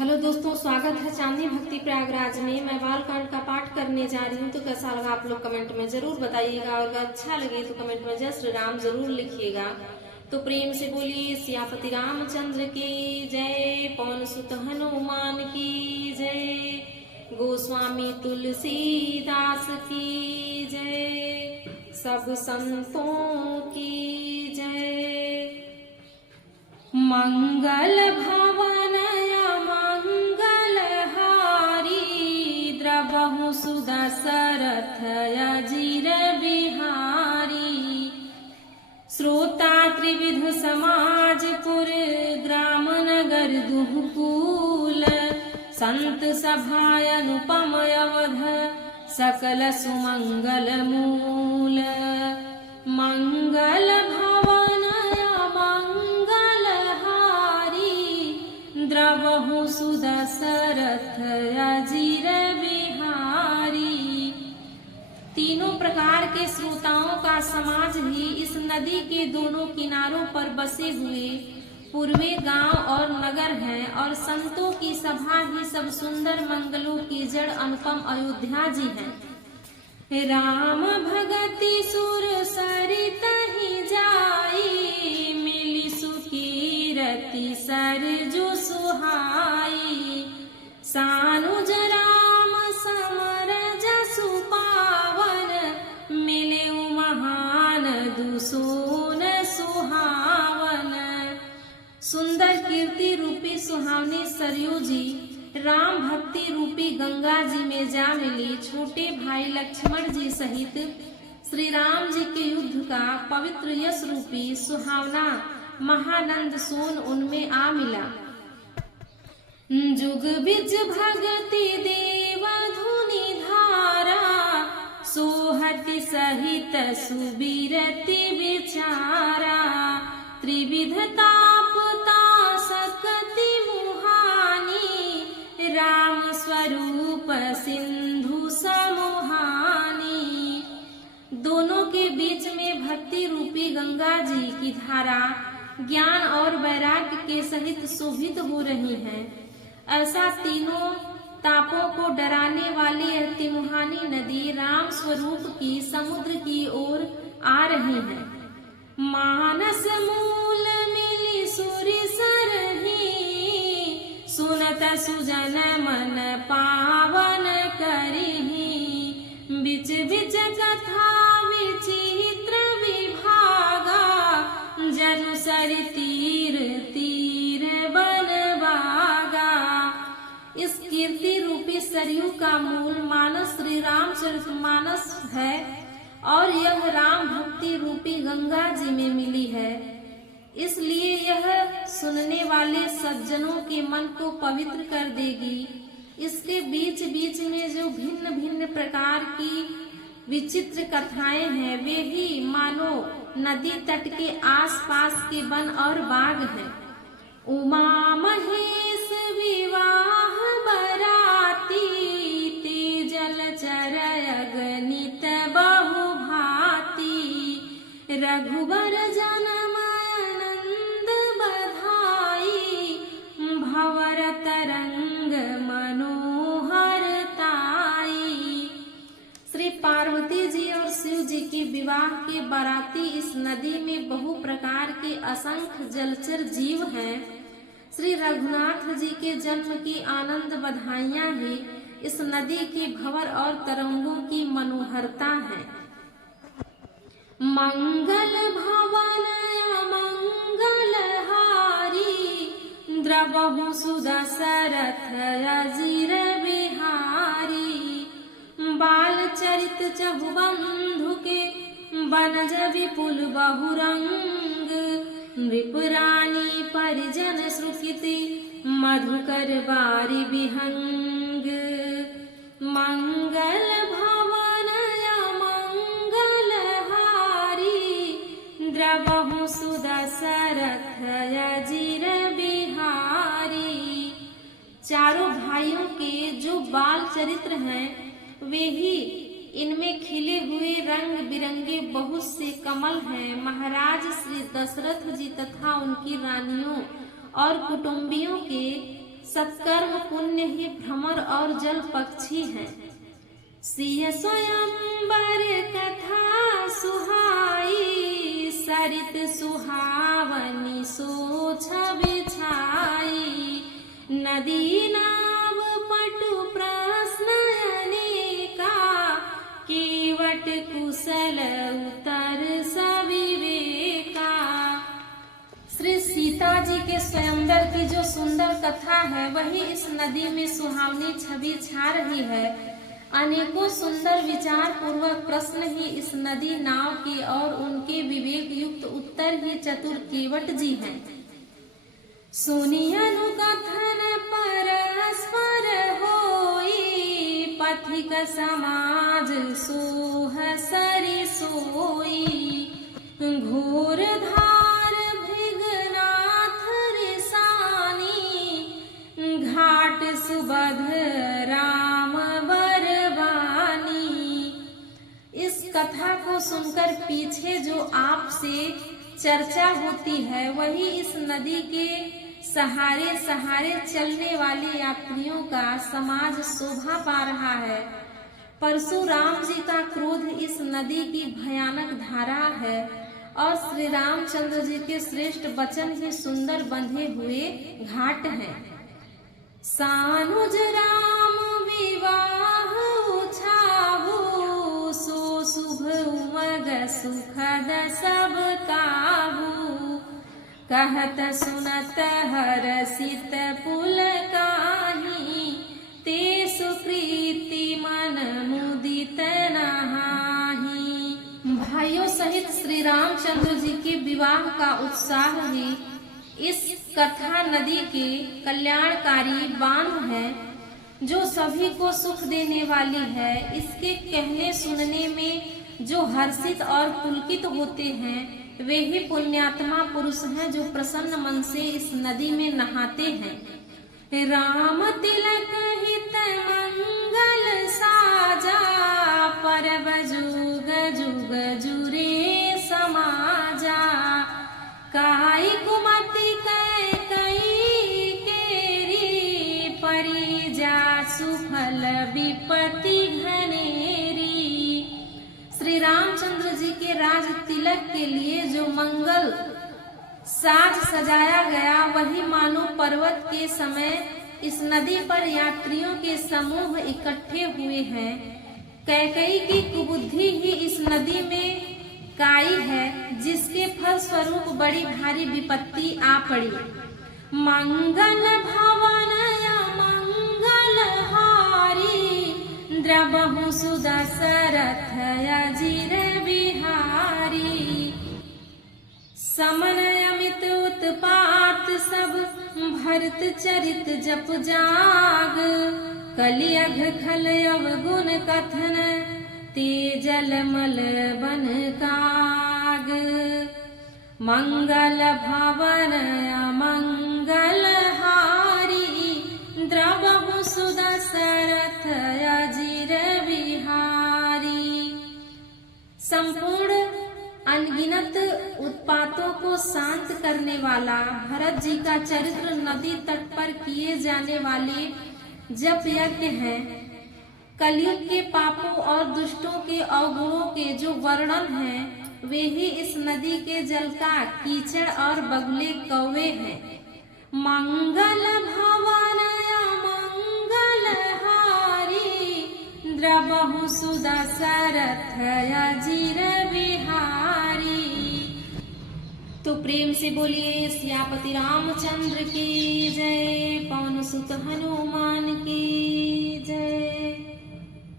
Hello दोस्तों, स्वागत है चांदनी भक्ति प्रयागराज में। मैं बालकांड का पाठ करने जा रही हूँ। तो कैसा लगा आप लोग कमेंट में जरूर बताइएगा, और अगर अच्छा लगे तो कमेंट में जय श्री राम जरूर लिखिएगा। तो प्रेम से बोलिए सियापति रामचंद्र की जय, पवन सुत हनुमान की जय, गोस्वामी तुलसीदास की जय, सब संतों की जय। मंगल भवन मंगल हारी, द्रवहु सुदशरथ अजीर बिहारी। श्रोता त्रिविध समाजपुर, ग्राम नगर दुहकूल, संत सभा अनुपम अवध, सकल सुमंगल मूल। मंगल भवन मंगल हारी, द्रवहु सुदशरथ अजीर बिहारी। तीनों प्रकार के श्रोताओं का समाज ही इस नदी के दोनों किनारों पर बसे हुए पूर्वे गांव और नगर हैं, और संतों की सभा ही सब सुंदर मंगलों की जड़ अनुपम अयोध्या जी हैं। राम भगति सुर सरित ही जाई, मिली सुकीरति सरजु सुहाई। सानुज राम समर जसु पावन, मिले महान दुसोन सुहावन। सुंदर कीर्ति रूपी सुहावनी सरयू जी राम भक्ति रूपी गंगा जी में जा मिली। छोटे भाई लक्ष्मण जी सहित श्री राम जी के युद्ध का पवित्र यश रूपी सुहावना महानंद सोन उनमें आ मिला। जुग बिज भगति देव धुनि धारा, सोहति सहित सुबीरति विचारा। त्रिविध ताप तासकति मुहानी, राम स्वरूप सिंधु समुहानी। दोनों के बीच में भक्ति रूपी गंगा जी की धारा ज्ञान और वैराग्य के सहित शोभित हो रही है। ऐसा तीनों तापों को डराने वाली यह तिमुहानी नदी राम स्वरूप की समुद्र की ओर आ रही है। मानस मूल मिली सूरी सरही, सुनत सुजन मन पावन करही। बिच बिच कथा विचित्र विभागा, जनु सरि तीर तीर बन बागा। इस कीर्ति रूपी सरयू का मूल मानस श्री रामचरितमानस है, और यह राम भक्ति रूपी गंगा जी में मिली है। इसलिए यह सुनने वाले सज्जनों के मन को पवित्र कर देगी। इसके बीच बीच में जो भिन्न भिन्न प्रकार की विचित्र कथाएं हैं, वे भी मानो नदी तट के आसपास के वन और बाग हैं। उमा महेश विवाह बराती, तेजल चर अगणित बहु भांति। रघुबर जन्म आनंद बधाई, भंवर तरंग मनोहर ताई। श्री पार्वती जी और शिव जी के विवाह के बाराती इस नदी में बहु प्रकार के असंख्य जलचर जीव हैं। श्री रघुनाथ जी के जन्म की आनंद बधाइयां ही इस नदी के भंवर और तरंगों की मनोहरता है। मंगल भवन मंगल हारी, द्रवहु सुदशरथ अजीर बिहारी। बाल चरित चहुबंधु के, बनज विपुल बहुरंग। नृपरानी परिजन सुकृति, मधुकर बारी विहंग। मंगल भवन मंगल हारी, द्रवहु सुदशरथ अजीर बिहारी। चारों भाइयों के जो बाल चरित्र हैं, वे ही इनमें खिले हुए रंग बिरंगे बहुत से कमल हैं। महाराज श्री दशरथ जी तथा उनकी रानियों और कुटुंबियों के सत्कर्म पुण्य ही भ्रमर और जल पक्षी हैं। सिय स्वयंवर कथा सुहाई, सरित सुहावनी सो छवि छाई। नदी नाव पटु प्रश्न अनेका, केवट कुशल उतर सविवेका। श्री सीता जी के स्वयंवर की जो सुंदर कथा है वही इस नदी में सुहावनी छवि छा रही है। अनेकों सुंदर विचार पूर्वक प्रश्न ही इस नदी नाव के और उनके विवेक युक्त उत्तर ही चतुर केवट जी हैं। सुनी अनुकथन परस्पर होई, पथिक समाज सोह सरि सोई। घोर धार भृगनाथ रिसानी, घाट सुबध राम बरवानी। इस कथा को सुनकर पीछे जो आपसे चर्चा होती है वही इस नदी के सहारे सहारे चलने वाले यात्रियों का समाज शोभा पा रहा है। परशुराम जी का क्रोध इस नदी की भयानक धारा है और श्री रामचंद्र जी के श्रेष्ठ वचन ही सुंदर बंधे हुए घाट हैं। सानुज राम विवाह उछाहु, सो शुभ उमग सुखद सब काहू। कहत सुनत हरसित पुलकाहि, ते सुप्रीति मन मुदित नहाहि। भाइयों सहित श्री रामचंद्र जी के विवाह का उत्साह ही इस कथा नदी के कल्याणकारी बांध है जो सभी को सुख देने वाली है। इसके कहने सुनने में जो हर्षित और पुलकित होते हैं वे ही पुण्यात्मा पुरुष हैं जो प्रसन्न मन से इस नदी में नहाते हैं। राम तिलक हित मंगल साजा, परब जुग जुग जुरे समाजा। काई कुमति कई केरी, परिजा सुफल विपति घनेरी। श्री रामचंद्र जी के राज तिलक के लिए जो मंगल साज सजाया गया वही मानो पर्वत के समय इस नदी पर यात्रियों के समूह इकट्ठे हुए हैं। कैकेयी की कुबुद्धि ही इस नदी में काई है जिसके फल स्वरूप बड़ी भारी विपत्ति आ पड़ी। मंगल भवन मंगल हारी, द्रबहु सुदशरथ अजिर बिहारी। समन अमित उत्पात सब, भरत चरित जप जाग। कलियघ खल अवगुण कथन, तेजल मल बन काग। मंगल भवन अमंगल हारी, द्रबहु सुदशरथ अजिर बिहारी। संपूर्ण अनगिनत उत्पातों को शांत करने वाला भरत जी का चरित्र नदी तट पर किए जाने वाले जप यज्ञ है। कलयुग के पापों और दुष्टों के अवगुणों के जो वर्णन हैं वे ही इस नदी के जल का कीचड़ और बगुले कौवे हैं। मंगल भवन मंगल हारी, द्रबहु सुदशरथ अजिर बिहारी। तो प्रेम से बोलिए सियापति रामचंद्र की जय, पवन सुत हनुमान की